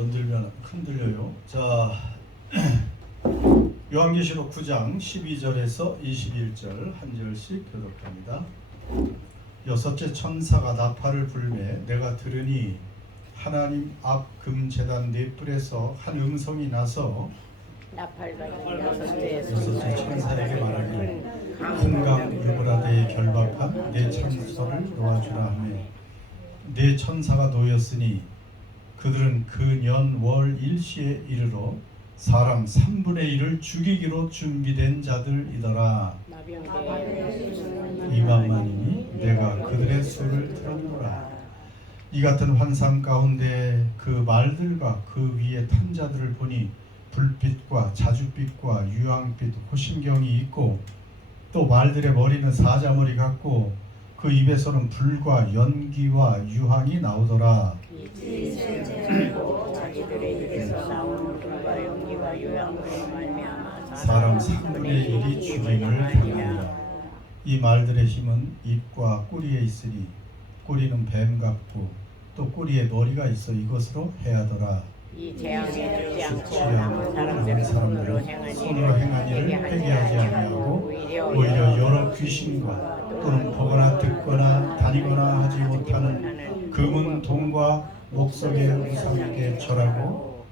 건들면 흔들려요. 자, 요한계시록 9장 12절에서 21절 한 절씩 교독합니다. 여섯째 천사가 나팔을 불매 내가 들으니 하나님 앞 금제단 네 뿔에서 한 음성이 나서 여섯째 천사에게 말하기를 큰 강 유브라데에 결박한 네 천사를 놓아주라 하며 네 천사가 놓였으니 그들은 그 년 월 일시에 이르러 사람 3분의 1을 죽이기로 준비된 자들이더라. 이만만이니 내가 그들의 수를 들었노라. 이 같은 환상 가운데 그 말들과 그 위에 탄 자들을 보니 불빛과 자줏빛과 유황빛 호심경이 있고 또 말들의 머리는 사자머리 같고 그 입에서는 불과 연기와 유황이 나오더라. 자기들의 입에서 나오는 불과 연기와 유황으로 말미암아 사람 3분의 1이 죽임을 당하리라. 이 말들의 힘은 입과 꼬리에 있으니 꼬리는 뱀 같고 또 꼬리에 머리가 있어 이것으로 해하더라. 이 재앙에 죽지 않고 남은 사람들은 손으로 행한 일을 회개하지 아니하고 오히려 여러 귀신과 또는 보거나 듣거나 다니거나 하지 못하는 금은 동과 목석의 우상에게 절하고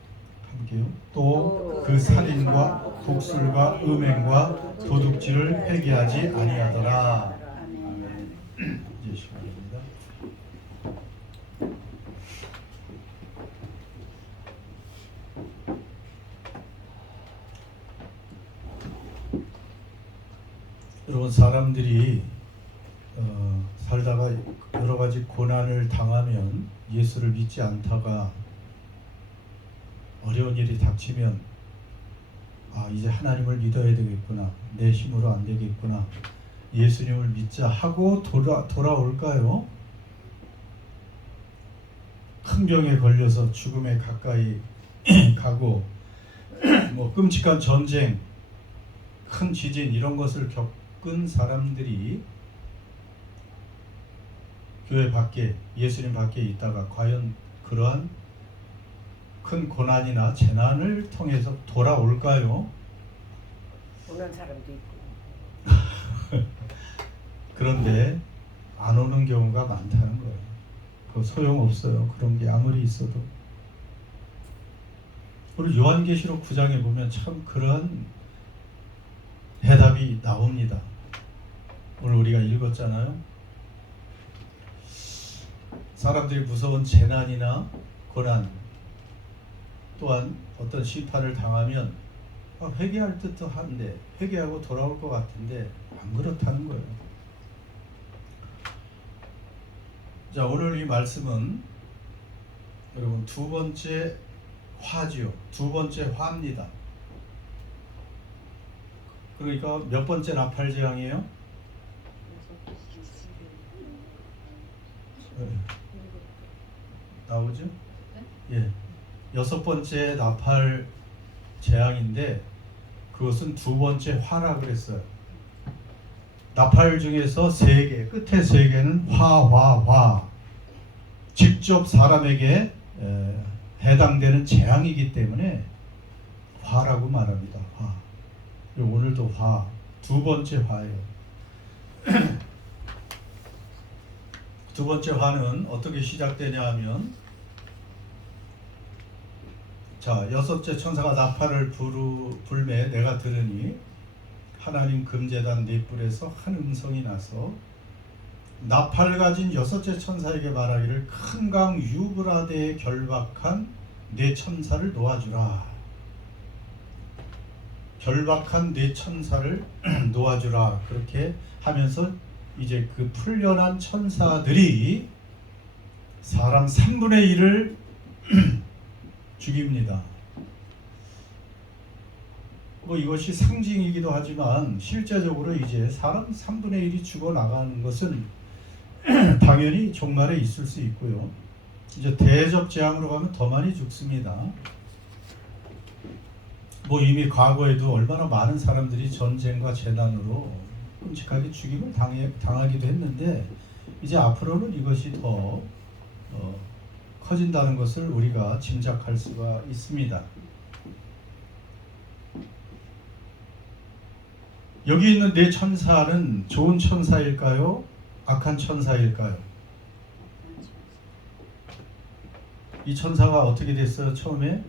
함께요. 또 그 살인과 독술과 음행과 도둑질을 회개하지 아니하더라. 아멘. 이제 시간입니다. 여러분, 사람들이 살다가 여러 가지 고난을 당하면 예수를 믿지 않다가 어려운 일이 닥치면 이제 하나님을 믿어야 되겠구나, 내 힘으로 안 되겠구나, 예수님을 믿자 하고 돌아올까요? 큰 병에 걸려서 죽음에 가까이 가고 뭐 끔찍한 전쟁, 큰 지진 이런 것을 겪은 사람들이 교회 밖에, 예수님 밖에 있다가 과연 그러한 큰 고난이나 재난을 통해서 돌아올까요? 오는 사람도 있고. 그런데 안 오는 경우가 많다는 거예요. 그거 소용없어요. 그런 게 아무리 있어도. 우리 요한계시록 9장에 보면 참 그러한 해답이 나옵니다. 오늘 우리가 읽었잖아요. 사람들이 무서운 재난이나 고난, 또한 어떤 심판을 당하면 회개할 듯도 한데, 회개하고 돌아올 것 같은데 안 그렇다는 거예요. 자, 오늘 이 말씀은 여러분 두 번째 화지요. 두 번째 화입니다. 그러니까 몇 번째 나팔 재앙이에요? 나오죠? 예. 여섯 번째 나팔 재앙인데 그것은 두 번째 화라 그랬어요. 나팔 중에서 세 개, 끝에 세 개는 화. 직접 사람에게 해당되는 재앙이기 때문에 화라고 말합니다. 화. 오늘도 화, 두 번째 화예요. 두 번째 화는 어떻게 시작되냐 하면, 자, 여섯째 천사가 나팔을 불매 내가 들으니 하나님 금제단 네 뿔에서 한 음성이 나서 나팔 가진 여섯째 천사에게 말하기를 큰 강 유브라데에 결박한 네 천사를 놓아주라. 결박한 네 천사를 놓아주라. 그렇게 하면서 이제 그 풀려난 천사들이 사람 3분의 1을 죽입니다. 뭐 이것이 상징이기도 하지만 실제적으로 이제 사람 3분의 1이 죽어나가는 것은 당연히 종말에 있을 수 있고요. 이제 대접 재앙으로 가면 더 많이 죽습니다. 뭐 이미 과거에도 얼마나 많은 사람들이 전쟁과 재난으로 끔찍하게 죽임을 당하기도 했는데 이제 앞으로는 이것이 더 커진다는 것을 우리가 짐작할 수가 있습니다. 여기 있는 네 천사는 좋은 천사일까요? 악한 천사일까요? 이 천사가 어떻게 됐어요? 처음에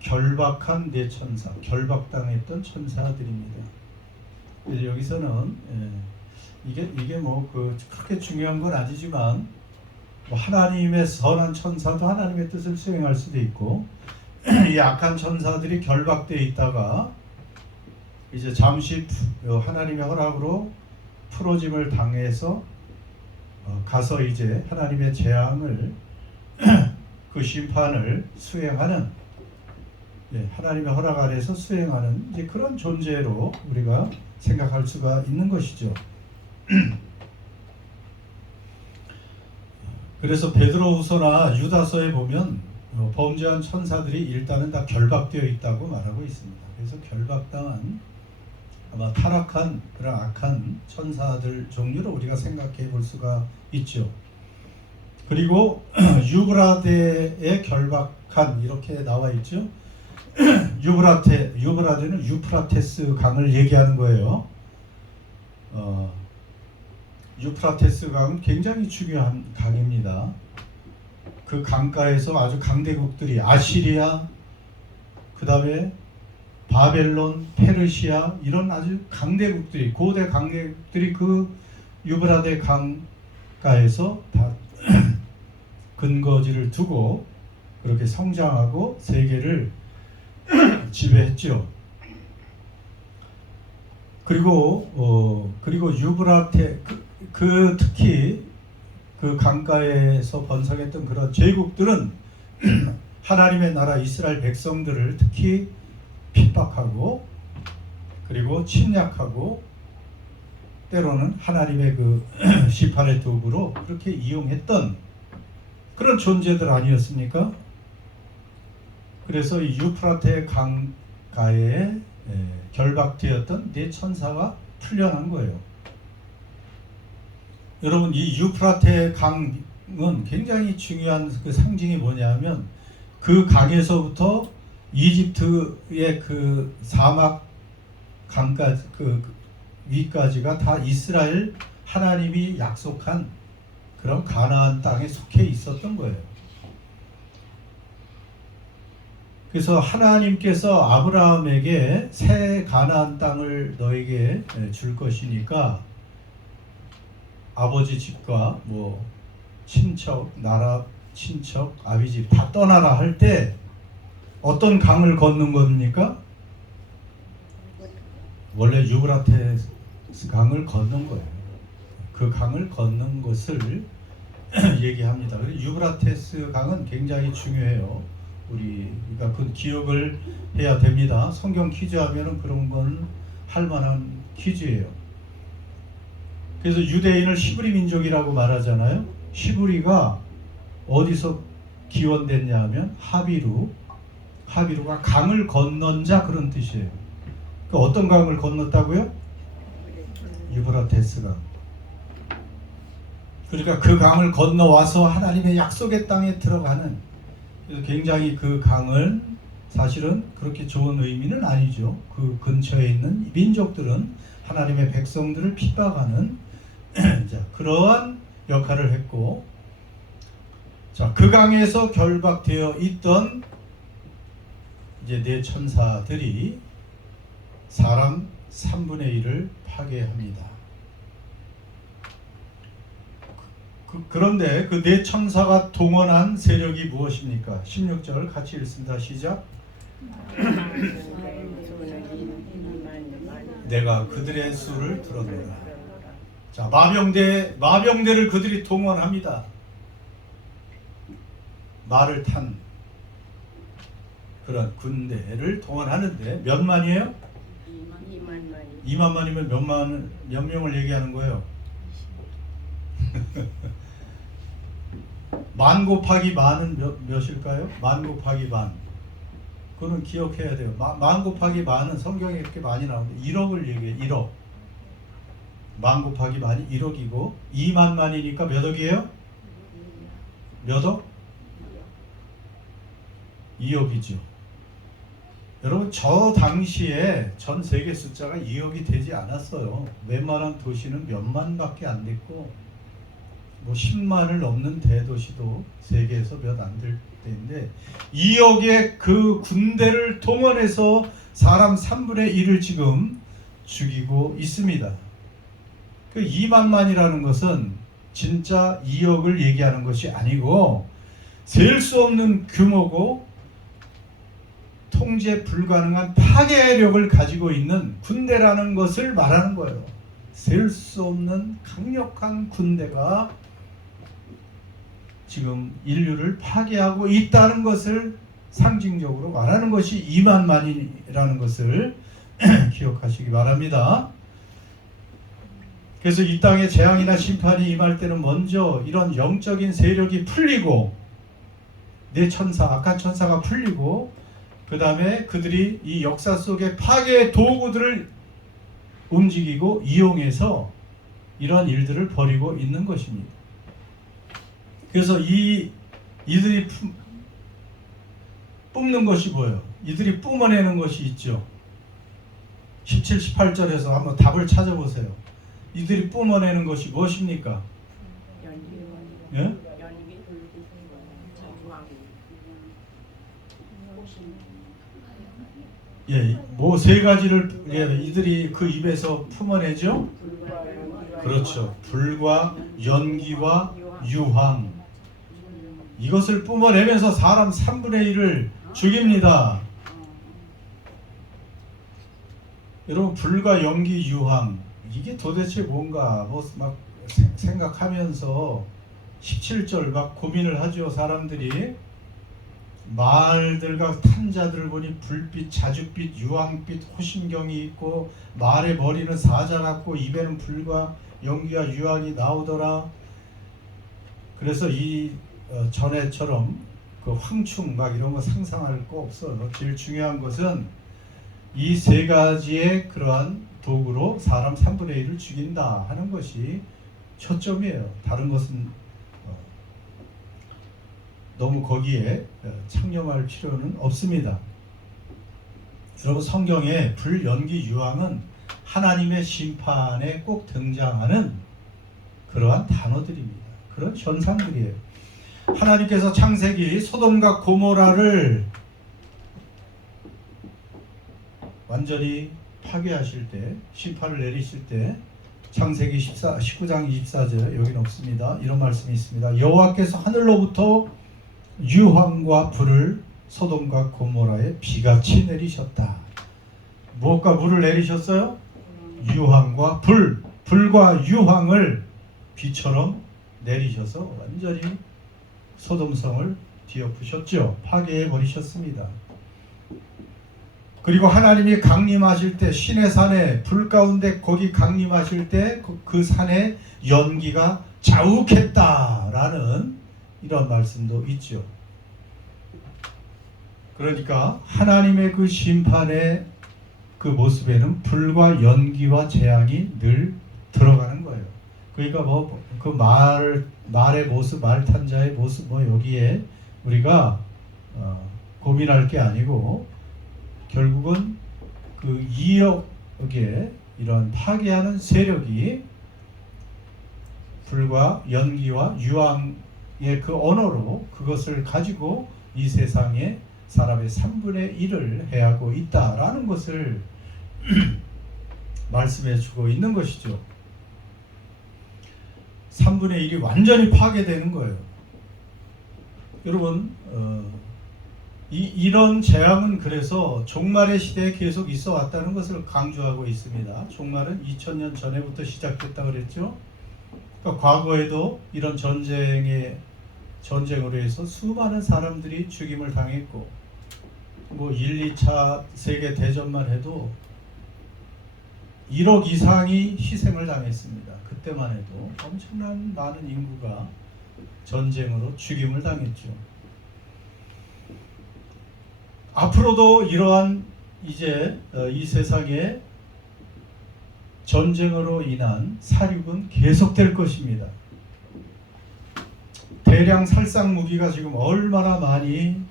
결박한 네 천사, 결박당했던 천사들입니다. 그래서 여기서는 이게 뭐 그렇게 중요한 건 아니지만 뭐 하나님의 선한 천사도 하나님의 뜻을 수행할 수도 있고 이 악한 천사들이 결박되어 있다가 이제 잠시 하나님의 허락으로 풀어짐을 당해서 가서 이제 하나님의 재앙을 그 심판을 수행하는 하나님의 허락 아래서 수행하는 이제 그런 존재로 우리가 생각할 수가 있는 것이죠. 그래서 베드로후서나 유다서에 보면 범죄한 천사들이 일단은 다 결박되어 있다고 말하고 있습니다. 그래서 결박당한 아마 타락한 그런 악한 천사들 종류를 우리가 생각해 볼 수가 있죠. 그리고 유브라데에 결박한 이렇게 나와 있죠. 유브라데는 유프라테스 강을 얘기하는 거예요. 유프라테스 강은 굉장히 중요한 강입니다. 그 강가에서 아주 강대국들이 아시리아, 그 다음에 바벨론, 페르시아 이런 아주 강대국들이 고대 강대국들이 그 유브라데 강가에서 다 근거지를 두고 그렇게 성장하고 세계를 지배했죠. 그리고 유브라테 특히 그 강가에서 번성했던 그런 제국들은 하나님의 나라 이스라엘 백성들을 특히 핍박하고 그리고 침략하고 때로는 하나님의 그 심판의 도구로 그렇게 이용했던 그런 존재들 아니었습니까? 그래서 이 유프라테 강가에 결박되었던 네 천사가 풀려난 거예요. 여러분, 이 유프라테 강은 굉장히 중요한 그 상징이 뭐냐면 그 강에서부터 이집트의 그 사막 강까지 그 위까지가 다 이스라엘 하나님이 약속한 그런 가나안 땅에 속해 있었던 거예요. 그래서 하나님께서 아브라함에게 새 가나안 땅을 너에게 줄 것이니까 아버지 집과 뭐 친척, 나라 친척, 아비 집 다 떠나라 할 때 어떤 강을 걷는 겁니까? 원래 유브라테스 강을 걷는 거예요. 그 강을 걷는 것을 얘기합니다. 유브라테스 강은 굉장히 중요해요. 그러니까 그 기억을 해야 됩니다. 성경 퀴즈 하면은 그런 건 할 만한 퀴즈예요. 그래서 유대인을 히브리 민족이라고 말하잖아요. 히브리가 어디서 기원됐냐 하면 하비루가 강을 건넌 자 그런 뜻이에요. 그 어떤 강을 건넜다고요? 유브라테스 강. 그러니까 그 강을 건너와서 하나님의 약속의 땅에 들어가는, 그래서 굉장히 그 강은 사실은 그렇게 좋은 의미는 아니죠. 그 근처에 있는 민족들은 하나님의 백성들을 핍박하는 그러한 역할을 했고, 그 강에서 결박되어 있던 이제 네 천사들이 사람 3분의 1을 파괴합니다. 그런데 그 네 천사가 동원한 세력이 무엇입니까? 16절 같이 읽습니다. 시작. 내가 그들의 수를 들어노라. 자, 마병대를 그들이 동원합니다. 말을 탄 그런 군대를 동원하는데 몇 만이에요? 2만만이면 몇 명을 얘기하는 거예요? 만 곱하기 만은 몇일까요? 만 곱하기 만. 그거는 기억해야 돼요. 만 곱하기 만은 성경에 이렇게 많이 나오는데 1억을 얘기해요. 1억. 만 곱하기 만이 1억이고 2만만이니까 몇 억이에요? 몇 억? 2억이죠. 여러분 저 당시에 전 세계 숫자가 2억이 되지 않았어요. 웬만한 도시는 몇만밖에 안 됐고 뭐 10만을 넘는 대도시도 세계에서 몇 안 될 때인데 2억의 그 군대를 동원해서 사람 3분의 1을 지금 죽이고 있습니다. 그 2만만이라는 것은 진짜 2억을 얘기하는 것이 아니고 셀 수 없는 규모고 통제 불가능한 파괴력을 가지고 있는 군대라는 것을 말하는 거예요. 셀 수 없는 강력한 군대가 지금 인류를 파괴하고 있다는 것을 상징적으로 말하는 것이 2만만이라는 것을 기억하시기 바랍니다. 그래서 이 땅에 재앙이나 심판이 임할 때는 먼저 이런 영적인 세력이 풀리고 내 천사, 악한 천사가 풀리고 그 다음에 그들이 이 역사 속의 파괴의 도구들을 움직이고 이용해서 이러한 일들을 벌이고 있는 것입니다. 그래서 이들이 뿜는 것이 뭐예요? 이들이 뿜어내는 것이 있죠. 17, 18절에서 한번 답을 찾아보세요. 이들이 뿜어내는 것이 무엇입니까? 예? 예, 뭐 세 가지를 이들이 그 입에서 품어내죠. 그렇죠. 불과 연기와 유황. 이것을 뿜어내면서 사람 3분의 1을 죽입니다. 여러분 불과 연기 유황 이게 도대체 뭔가 뭐 막 생각하면서 17절 막 고민을 하죠. 사람들이 말들과 탄자들을 보니 불빛, 자줏빛, 유황빛, 호심경이 있고 말의 머리는 사자 같고 입에는 불과 연기와 유황이 나오더라. 그래서 이 전에처럼 그 황충 막 이런 거 상상할 거 없어요. 제일 중요한 것은 이 세 가지의 그러한 도구로 사람 3분의 1을 죽인다 하는 것이 초점이에요. 다른 것은 너무 거기에 창념할 필요는 없습니다. 여러분 성경에 불, 연기, 유황은 하나님의 심판에 꼭 등장하는 그러한 단어들입니다. 그런 현상들이에요. 하나님께서 창세기 소돔과 고모라를 완전히 파괴하실 때, 심판을 내리실 때 창세기 19장 24절 여기는 없습니다. 이런 말씀이 있습니다. 여호와께서 하늘로부터 유황과 불을 소돔과 고모라에 비같이 내리셨다. 무엇과 물을 내리셨어요? 유황과 불, 불과 유황을 비처럼 내리셔서 완전히 소돔성을 뒤엎으셨죠. 파괴해 버리셨습니다. 그리고 하나님이 강림하실 때 시내 산에 불 가운데 거기 강림하실 때 그 산에 연기가 자욱했다라는 이런 말씀도 있죠. 그러니까 하나님의 그 심판의 그 모습에는 불과 연기와 재앙이 늘 들어가는 거예요. 그러니까 뭐 그 말의 모습, 말탄자의 모습 뭐 여기에 우리가 고민할 게 아니고 결국은 그 2억의 이런 파괴하는 세력이 불과 연기와 유황의 그 언어로 그것을 가지고 이 세상에 사람의 3분의 1을 해하고 있다라는 것을 말씀해 주고 있는 것이죠. 3분의 1이 완전히 파괴되는 거예요. 여러분 이런 재앙은 그래서 종말의 시대에 계속 있어 왔다는 것을 강조하고 있습니다. 종말은 2000년 전에부터 시작됐다 그랬죠. 그러니까 과거에도 이런 전쟁으로 해서 수많은 사람들이 죽임을 당했고 뭐 1, 2차 세계 대전만 해도 1억 이상이 희생을 당했습니다. 그때만 해도 엄청난 많은 인구가 전쟁으로 죽임을 당했죠. 앞으로도 이러한 이제 이 세상에 전쟁으로 인한 살육은 계속될 것입니다. 대량 살상 무기가 지금 얼마나 많이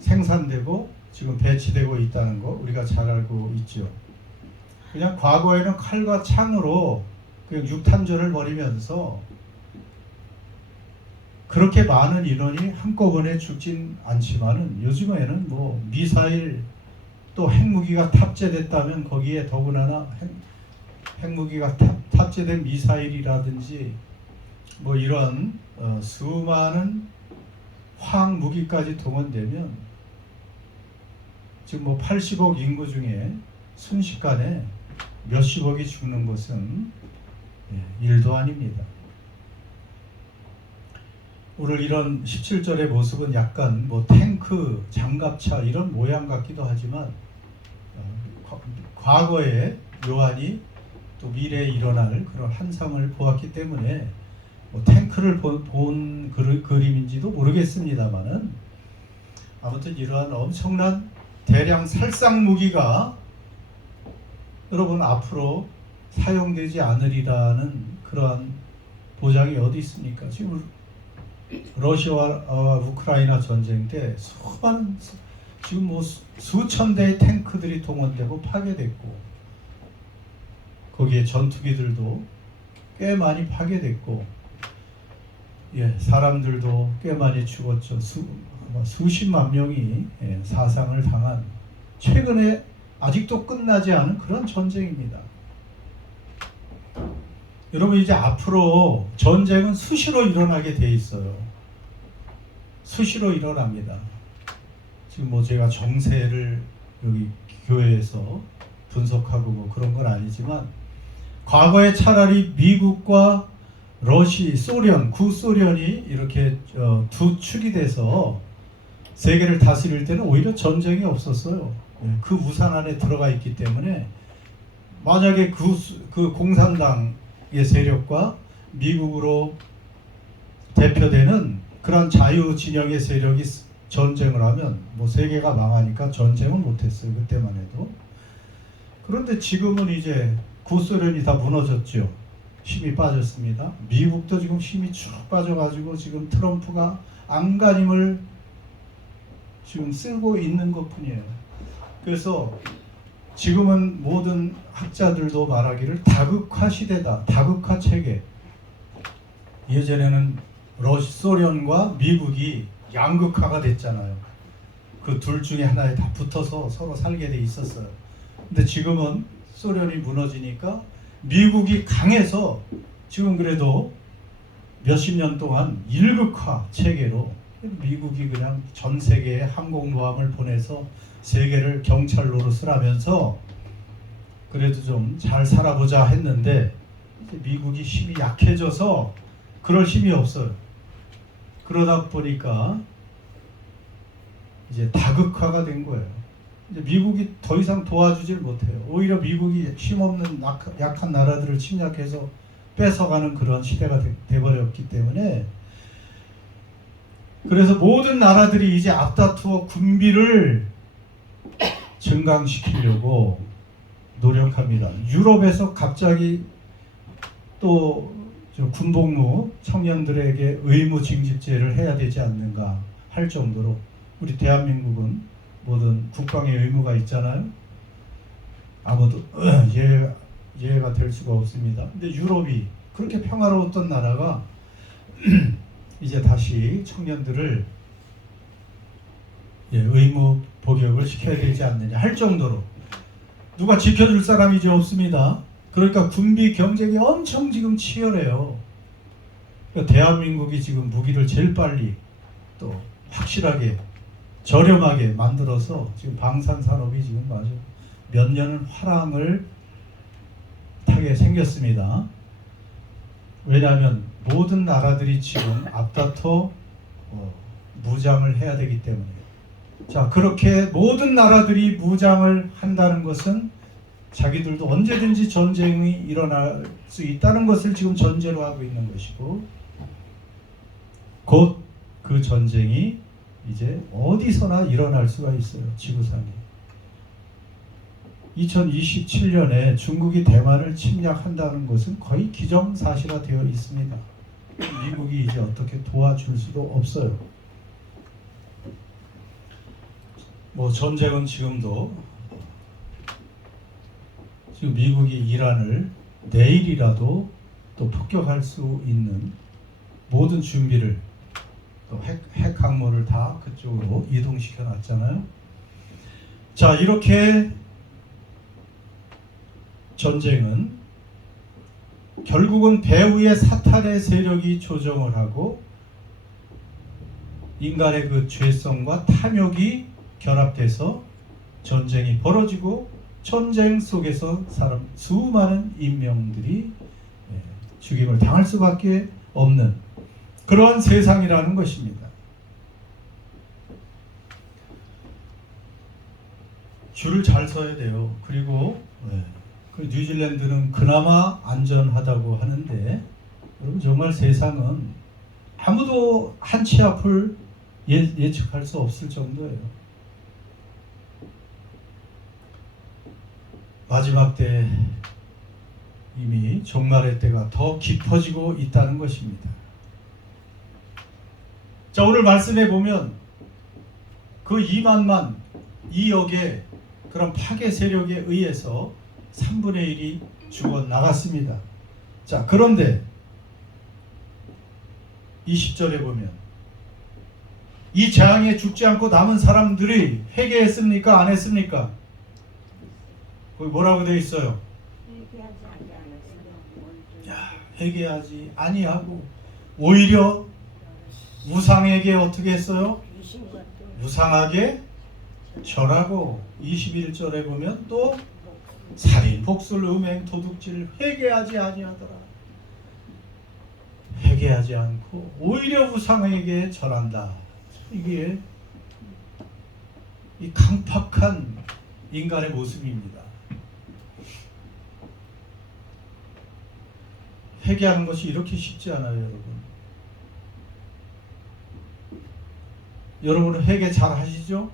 생산되고 지금 배치되고 있다는 거 우리가 잘 알고 있죠. 그냥 과거에는 칼과 창으로 그냥 육탄전을 벌이면서 그렇게 많은 인원이 한꺼번에 죽진 않지만은 요즘에는 뭐 미사일 또 핵무기가 탑재됐다면 거기에 더구나 핵무기가 탑재된 미사일이라든지 뭐 이런 수많은 화학 무기까지 동원되면 지금 뭐 80억 인구 중에 순식간에 몇십억이 죽는 것은 일도 아닙니다. 오늘 이런 17절의 모습은 약간 뭐 탱크, 장갑차 이런 모양 같기도 하지만 과거에 요한이 또 미래에 일어날 그런 환상을 보았기 때문에 뭐 탱크를 본 그림인지도 모르겠습니다만은 아무튼 이러한 엄청난 대량 살상 무기가 여러분 앞으로 사용되지 않으리라는 그러한 보장이 어디 있습니까? 지금 러시아와 우크라이나 전쟁 때 지금 뭐 수천 대의 탱크들이 동원되고 파괴됐고 거기에 전투기들도 꽤 많이 파괴됐고 사람들도 꽤 많이 죽었죠. 수십만 명이 사상을 당한 최근에 아직도 끝나지 않은 그런 전쟁입니다. 여러분 이제 앞으로 전쟁은 수시로 일어나게 돼 있어요. 수시로 일어납니다. 지금 뭐 제가 정세를 여기 교회에서 분석하고 뭐 그런 건 아니지만 과거에 차라리 미국과 소련, 구소련이 이렇게 두 축이 돼서 세계를 다스릴 때는 오히려 전쟁이 없었어요. 그 우산 안에 들어가 있기 때문에 만약에 그 공산당의 세력과 미국으로 대표되는 그런 자유 진영의 세력이 전쟁을 하면 뭐 세계가 망하니까 전쟁은 못했어요. 그때만 해도. 그런데 지금은 이제 구소련이 다 무너졌죠. 힘이 빠졌습니다. 미국도 지금 힘이 쭉 빠져가지고 지금 트럼프가 안간힘을 지금 쓰고 있는 것뿐이에요. 그래서 지금은 모든 학자들도 말하기를 다극화 시대다. 다극화 체계. 예전에는 소련과 미국이 양극화가 됐잖아요. 그 둘 중에 하나에 다 붙어서 서로 살게 돼 있었어요. 근데 지금은 소련이 무너지니까 미국이 강해서 지금 그래도 몇십 년 동안 일극화 체계로 미국이 그냥 전 세계에 항공모함을 보내서 세계를 경찰 노릇을 하면서 그래도 좀 잘 살아보자 했는데 이제 미국이 힘이 약해져서 그럴 힘이 없어요. 그러다 보니까 이제 다극화가 된 거예요. 이제 미국이 더 이상 도와주질 못해요. 오히려 미국이 힘없는 약한 나라들을 침략해서 뺏어가는 그런 시대가 돼버렸기 때문에 그래서 모든 나라들이 이제 앞다투어 군비를 증강시키려고 노력합니다. 유럽에서 갑자기 또 군복무 청년들에게 의무 징집제를 해야 되지 않는가 할 정도로 우리 대한민국은 모든 국방의 의무가 있잖아요. 아무도 예외가 될 수가 없습니다. 근데 유럽이 그렇게 평화로웠던 나라가 이제 다시 청년들을 의무 복역을 시켜야 되지 않느냐 할 정도로 누가 지켜줄 사람이 이제 없습니다. 그러니까 군비 경쟁이 엄청 지금 치열해요. 그러니까 대한민국이 지금 무기를 제일 빨리 또 확실하게 저렴하게 만들어서 지금 방산 산업이 지금 아주 몇 년은 화랑을 타게 생겼습니다. 왜냐하면 모든 나라들이 지금 앞다퉈 무장을 해야 되기 때문에. 자, 그렇게 모든 나라들이 무장을 한다는 것은 자기들도 언제든지 전쟁이 일어날 수 있다는 것을 지금 전제로 하고 있는 것이고, 곧 그 전쟁이 이제 어디서나 일어날 수가 있어요. 지구상에. 2027년에 중국이 대만을 침략한다는 것은 거의 기정사실화되어 있습니다. 미국이 이제 어떻게 도와줄 수도 없어요. 뭐 전쟁은 지금도 지금 미국이 이란을 내일이라도 또 폭격할 수 있는 모든 준비를 또 핵 항모를 다 그쪽으로 이동시켜 놨잖아요. 자, 이렇게 전쟁은 결국은 배후의 사탄의 세력이 조정을 하고 인간의 그 죄성과 탐욕이 결합돼서 전쟁이 벌어지고 전쟁 속에서 수많은 인명들이 죽임을 당할 수밖에 없는 그러한 세상이라는 것입니다. 줄을 잘 서야 돼요. 그리고 그 뉴질랜드는 그나마 안전하다고 하는데 여러분 정말 세상은 아무도 한 치 앞을 예측할 수 없을 정도예요. 마지막 때 이미 종말의 때가 더 깊어지고 있다는 것입니다. 자, 오늘 말씀해 보면 그 2만만 2억의 그런 파괴 세력에 의해서 3분의 1이 죽어 나갔습니다. 자, 그런데 20절에 보면 이 재앙에 죽지 않고 남은 사람들이 회개했습니까? 안 했습니까? 거기 뭐라고 되어 있어요? 회개하지 아니하고 오히려 우상에게 어떻게 했어요? 우상하게 절하고 21절에 보면 또 살인, 복술, 음행, 도둑질 회개하지 아니하더라. 회개하지 않고 오히려 우상에게 절한다. 이게 이 강팍한 인간의 모습입니다. 회개하는 것이 이렇게 쉽지 않아요, 여러분. 여러분은 회개 잘 하시죠?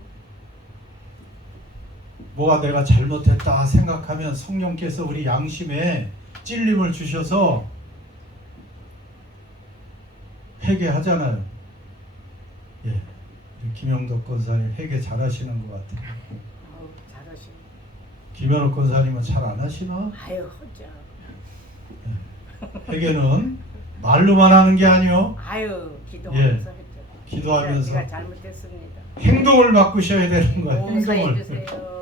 뭐가 내가 잘못했다 생각하면 성령께서 우리 양심에 찔림을 주셔서 회개하잖아요. 예, 김영덕 권사님 회개 잘하시는 것 같아요. 잘하시네. 김현옥 권사님은 잘 안 하시나? 아유, 허자. 회개는 말로만 하는 게 아니요. 아유, 기도하면서 했죠. 기도하면서 제가 잘못했습니다. 행동을 바꾸셔야 되는 거예요. 용서해 행동을. 주세요.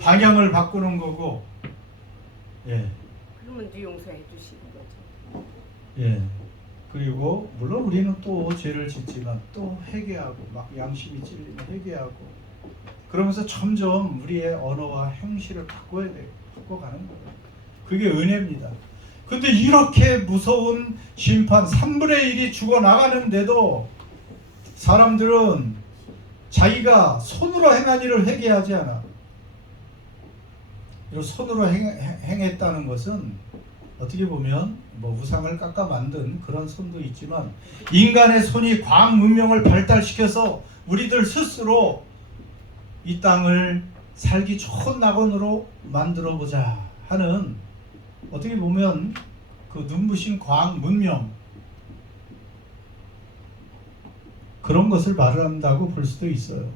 방향을 바꾸는 거고. 예. 그러면 또 용서해 주시는 거죠. 예. 그리고 물론 우리는 또 죄를 짓지만 또 회개하고 막 양심이 찔리면 회개하고 그러면서 점점 우리의 언어와 행실을 바꿔가는 거예요. 그게 은혜입니다. 근데 이렇게 무서운 심판 3분의 1이 죽어나가는데도 사람들은 자기가 손으로 행한 일을 회개하지 않아. 이런 손으로 행했다는 것은 어떻게 보면 뭐 우상을 깎아 만든 그런 손도 있지만 인간의 손이 과학 문명을 발달시켜서 우리들 스스로 이 땅을 살기 좋은 낙원으로 만들어 보자 하는 어떻게 보면 그 눈부신 과학 문명 그런 것을 말을 한다고 볼 수도 있어요.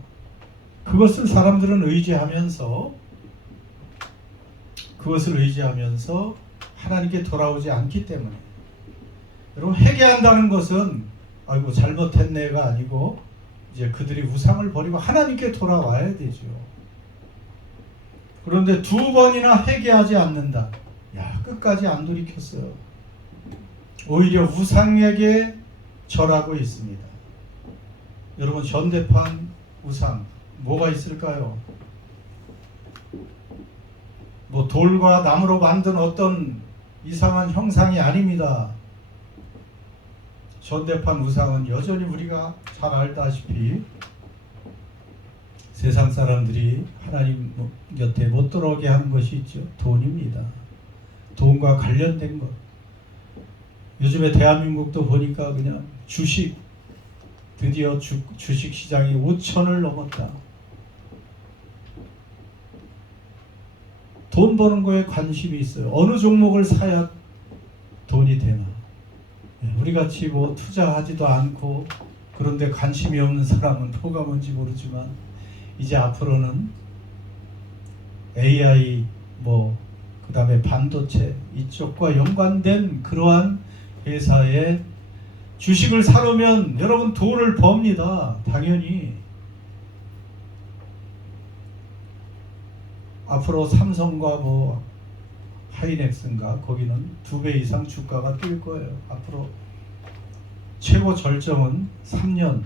그것을 사람들은 의지하면서 하나님께 돌아오지 않기 때문에 여러분 회개한다는 것은 아이고 잘못했네가 아니고 이제 그들이 우상을 버리고 하나님께 돌아와야 되죠. 그런데 2번이나 회개하지 않는다. 야, 끝까지 안 돌이켰어요. 오히려 우상에게 절하고 있습니다. 여러분 현대판 우상 뭐가 있을까요? 뭐 돌과 나무로 만든 어떤 이상한 형상이 아닙니다. 현대판 우상은 여전히 우리가 잘 알다시피 세상 사람들이 하나님 곁에 못 들어오게 하는 것이 있죠. 돈입니다. 돈과 관련된 것. 요즘에 대한민국도 보니까 그냥 주식 드디어 주식 시장이 5천을 넘었다. 돈 버는 거에 관심이 있어요. 어느 종목을 사야 돈이 되나. 예. 우리같이 뭐 투자하지도 않고 그런데 관심이 없는 사람은 뭐가 뭔지 모르지만 이제 앞으로는 AI 그 다음에 반도체 이쪽과 연관된 그러한 회사의 주식을 사놓으면 여러분 돈을 법니다. 당연히 앞으로 삼성과 하이넥스인가 거기는 2배 이상 주가가 뛸 거예요. 앞으로 최고 절정은 3년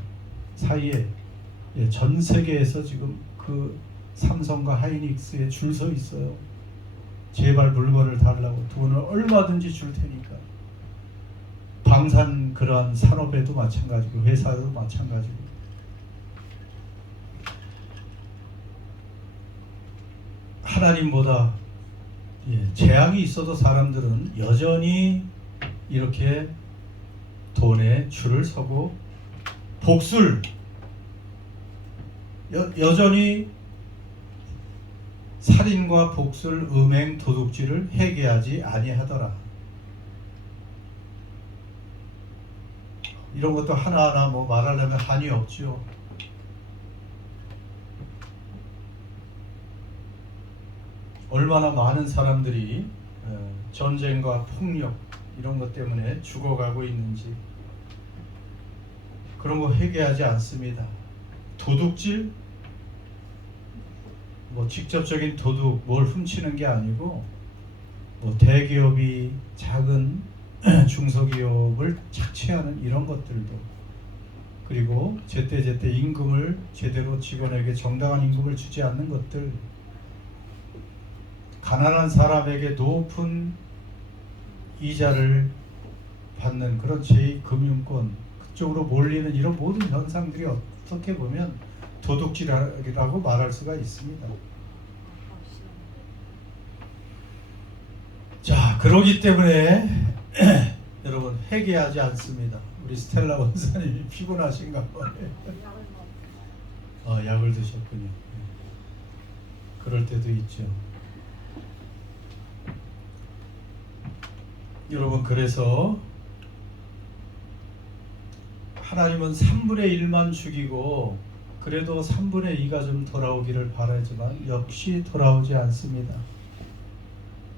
사이에 전 세계에서 지금 그 삼성과 하이닉스에 줄 서 있어요. 제발 물건을 달라고 돈을 얼마든지 줄 테니까. 방산 그러한 산업에도 마찬가지고 회사도 마찬가지고. 하나님보다 재앙이 있어도 사람들은 여전히 이렇게 돈에 줄을 서고 복술 여전히 살인과 복술, 음행, 도둑질을 회개하지 아니하더라. 이런 것도 하나하나 말하려면 한이 없죠. 얼마나 많은 사람들이 전쟁과 폭력 이런 것 때문에 죽어가고 있는지 그런 거 회개하지 않습니다. 도둑질 직접적인 도둑 뭘 훔치는 게 아니고 대기업이 작은 중소기업을 착취하는 이런 것들도 그리고 제때제때 임금을 제대로 직원에게 정당한 임금을 주지 않는 것들 가난한 사람에게 높은 이자를 받는 그런 제2금융권 그쪽으로 몰리는 이런 모든 현상들이 어떻게 보면 도둑질이라고 말할 수가 있습니다. 자, 그러기 때문에 여러분 회개하지 않습니다. 우리 스텔라 원사님이 피곤하신가 봐요. 약을 드셨군요. 그럴 때도 있죠. 여러분 그래서 하나님은 3분의 1만 죽이고 그래도 3분의 2가 좀 돌아오기를 바라지만 역시 돌아오지 않습니다.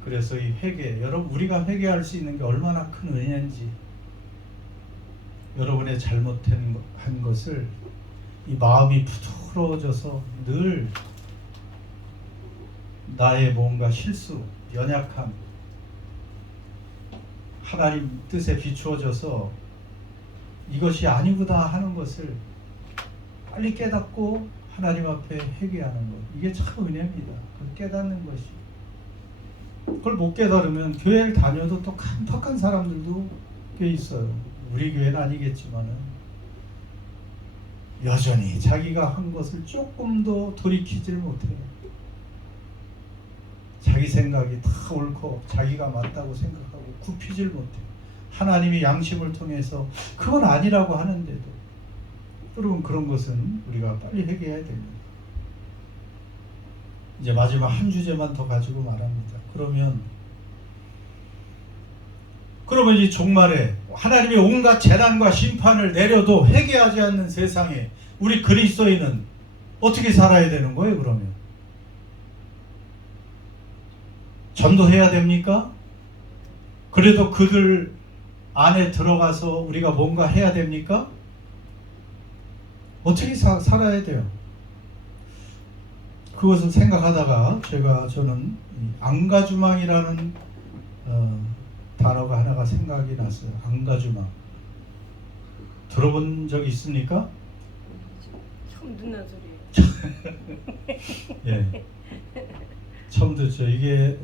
그래서 이 회개, 여러분 우리가 회개할 수 있는 게 얼마나 큰 은혜인지 여러분의 잘못한 것을 이 마음이 부드러워져서 늘 나의 뭔가 실수, 연약함 하나님 뜻에 비추어져서 이것이 아니구나 하는 것을 빨리 깨닫고 하나님 앞에 회개하는 것 이게 참 은혜입니다. 그 깨닫는 것이 그걸 못 깨달으면 교회를 다녀도 또 깜빡한 사람들도 꽤 있어요. 우리 교회는 아니겠지만은 여전히 자기가 한 것을 조금도 돌이키지를 못해요. 자기 생각이 다 옳고 자기가 맞다고 생각하고 굽히질 못해요. 하나님이 양심을 통해서 그건 아니라고 하는데도 여러분 그런 것은 우리가 빨리 회개해야 됩니다. 이제 마지막 한 주제만 더 가지고 말합니다. 그러면 이 종말에 하나님이 온갖 재난과 심판을 내려도 회개하지 않는 세상에 우리 그리스도인은 어떻게 살아야 되는 거예요? 그러면 전도해야 됩니까? 그래도 그들 안에 들어가서 우리가 뭔가 해야 됩니까? 어떻게 살아야 돼요? 그것을 생각하다가 저는 안가주망이라는 단어가 하나가 생각이 났어요. 안가주망. 들어본 적 있습니까? 처음 듣는 소리예요. 예, 처음 듣죠. 이게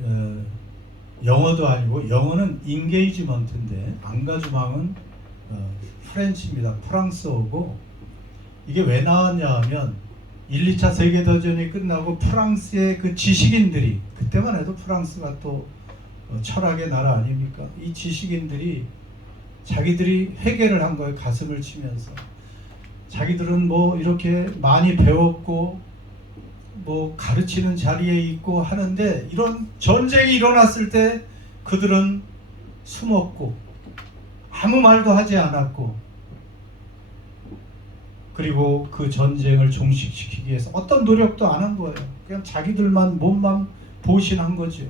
영어도 아니고 영어는 인게이지먼트인데 안가주망은 프렌치입니다. 프랑스어고 이게 왜 나왔냐 하면 1, 2차 세계대전이 끝나고 프랑스의 그 지식인들이 그때만 해도 프랑스가 또 철학의 나라 아닙니까? 이 지식인들이 자기들이 회개를 한 거예요. 가슴을 치면서 자기들은 이렇게 많이 배웠고 가르치는 자리에 있고 하는데 이런 전쟁이 일어났을 때 그들은 숨었고 아무 말도 하지 않았고, 그리고 그 전쟁을 종식시키기 위해서 어떤 노력도 안 한 거예요. 그냥 자기들만 몸만 보신한 거죠.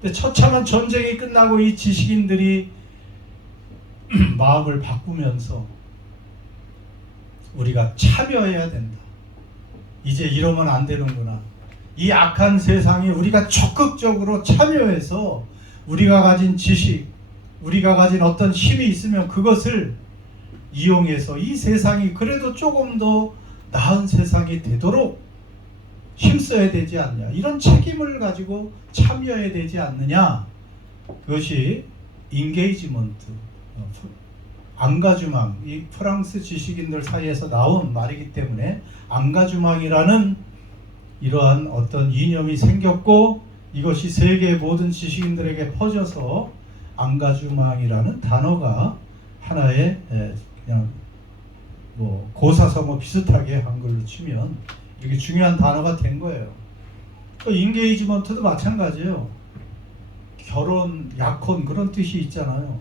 근데 처참한 전쟁이 끝나고 이 지식인들이 마음을 바꾸면서 우리가 참여해야 된다. 이제 이러면 안 되는구나. 이 악한 세상에 우리가 적극적으로 참여해서 우리가 가진 지식, 우리가 가진 어떤 힘이 있으면 그것을 이용해서 이 세상이 그래도 조금 더 나은 세상이 되도록 힘써야 되지 않냐. 이런 책임을 가지고 참여해야 되지 않느냐. 그것이 인게이지먼트, 앙가주망, 이 프랑스 지식인들 사이에서 나온 말이기 때문에 앙가주망이라는 이러한 어떤 이념이 생겼고, 이것이 세계 모든 지식인들에게 퍼져서 앙가주망이라는 단어가 하나의 그냥 뭐 고사성어 비슷하게 한글로 치면 이게 중요한 단어가 된 거예요. 또 인게이지먼트도 마찬가지예요. 결혼, 약혼 그런 뜻이 있잖아요.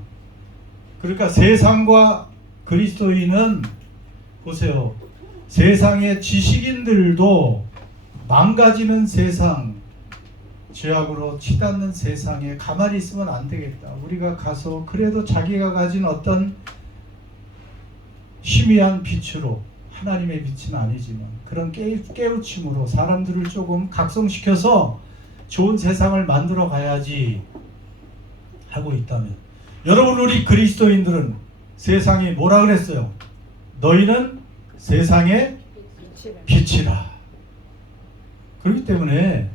그러니까 세상과 그리스도인은 보세요. 세상의 지식인들도 망가지는 세상, 죄악으로 치닫는 세상에 가만히 있으면 안 되겠다. 우리가 가서 그래도 자기가 가진 어떤 희미한 빛으로, 하나님의 빛은 아니지만 그런 깨우침으로 사람들을 조금 각성시켜서 좋은 세상을 만들어 가야지 하고 있다면, 여러분, 우리 그리스도인들은 세상이 뭐라 그랬어요? 너희는 세상의 빛이라. 그렇기 때문에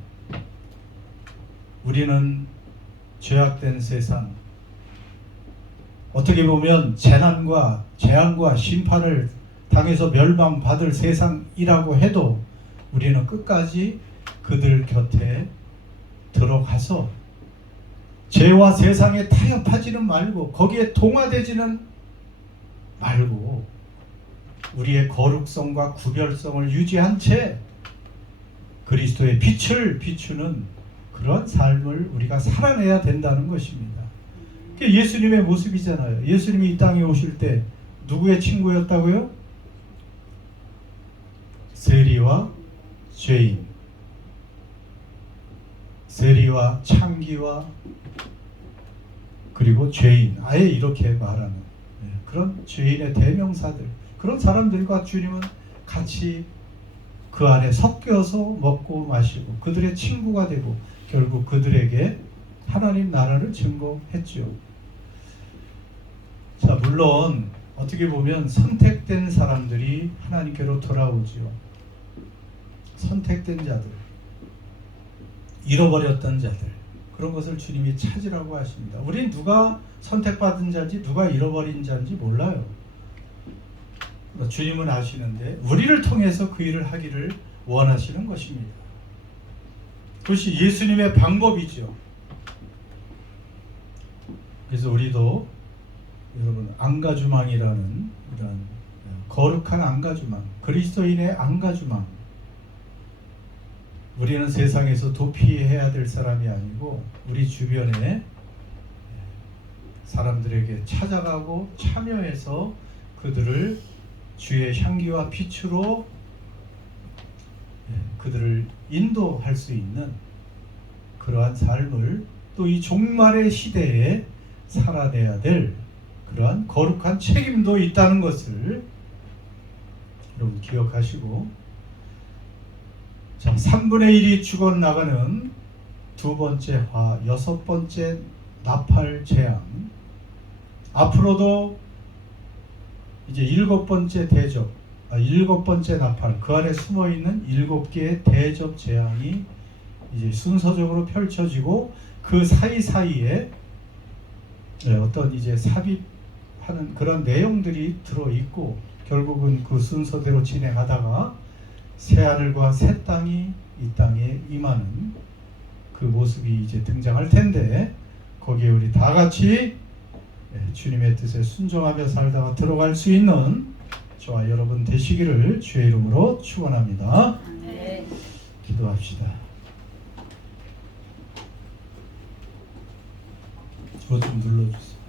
우리는 죄악된 세상, 어떻게 보면 재난과 재앙과 심판을 당해서 멸망받을 세상이라고 해도 우리는 끝까지 그들 곁에 들어가서 죄와 세상에 타협하지는 말고, 거기에 동화되지는 말고 우리의 거룩성과 구별성을 유지한 채 그리스도의 빛을 비추는 그런 삶을 우리가 살아내야 된다는 것입니다. 그게 예수님의 모습이잖아요. 예수님이 이 땅에 오실 때 누구의 친구였다고요? 세리와 죄인, 세리와 창기와 그리고 죄인, 아예 이렇게 말하는 그런 죄인의 대명사들, 그런 사람들과 주님은 같이 그 안에 섞여서 먹고 마시고 그들의 친구가 되고 결국 그들에게 하나님 나라를 증거했죠. 자, 물론 어떻게 보면 선택된 사람들이 하나님께로 돌아오죠. 선택된 자들, 잃어버렸던 자들, 그런 것을 주님이 찾으라고 하십니다. 우린 누가 선택받은 자인지 누가 잃어버린 자인지 몰라요. 주님은 아시는데 우리를 통해서 그 일을 하기를 원하시는 것입니다. 그것이 예수님의 방법이죠. 그래서 우리도 여러분, 앙가주망이라는 이런 거룩한 앙가주망, 그리스도인의 앙가주망, 우리는 세상에서 도피해야 될 사람이 아니고 우리 주변에 사람들에게 찾아가고 참여해서 그들을 주의 향기와 빛으로 그들을 인도할 수 있는 그러한 삶을 또 이 종말의 시대에 살아내야 될 그러한 거룩한 책임도 있다는 것을 여러분 기억하시고, 자, 3분의 1이 죽어나가는 두 번째 화, 여섯 번째 나팔 재앙, 앞으로도 이제 일곱 번째 대접, 일곱 번째 나팔, 그 안에 숨어있는 7개의 대접 재앙이 이제 순서적으로 펼쳐지고, 그 사이사이에 어떤 이제 삽입하는 그런 내용들이 들어있고, 결국은 그 순서대로 진행하다가 새하늘과 새 땅이 이 땅에 임하는 그 모습이 이제 등장할 텐데, 거기에 우리 다 같이 주님의 뜻에 순종하며 살다가 들어갈 수 있는 저와 여러분 되시기를 주의 이름으로 축원합니다. 네. 기도합시다. 저 좀 눌러주세요.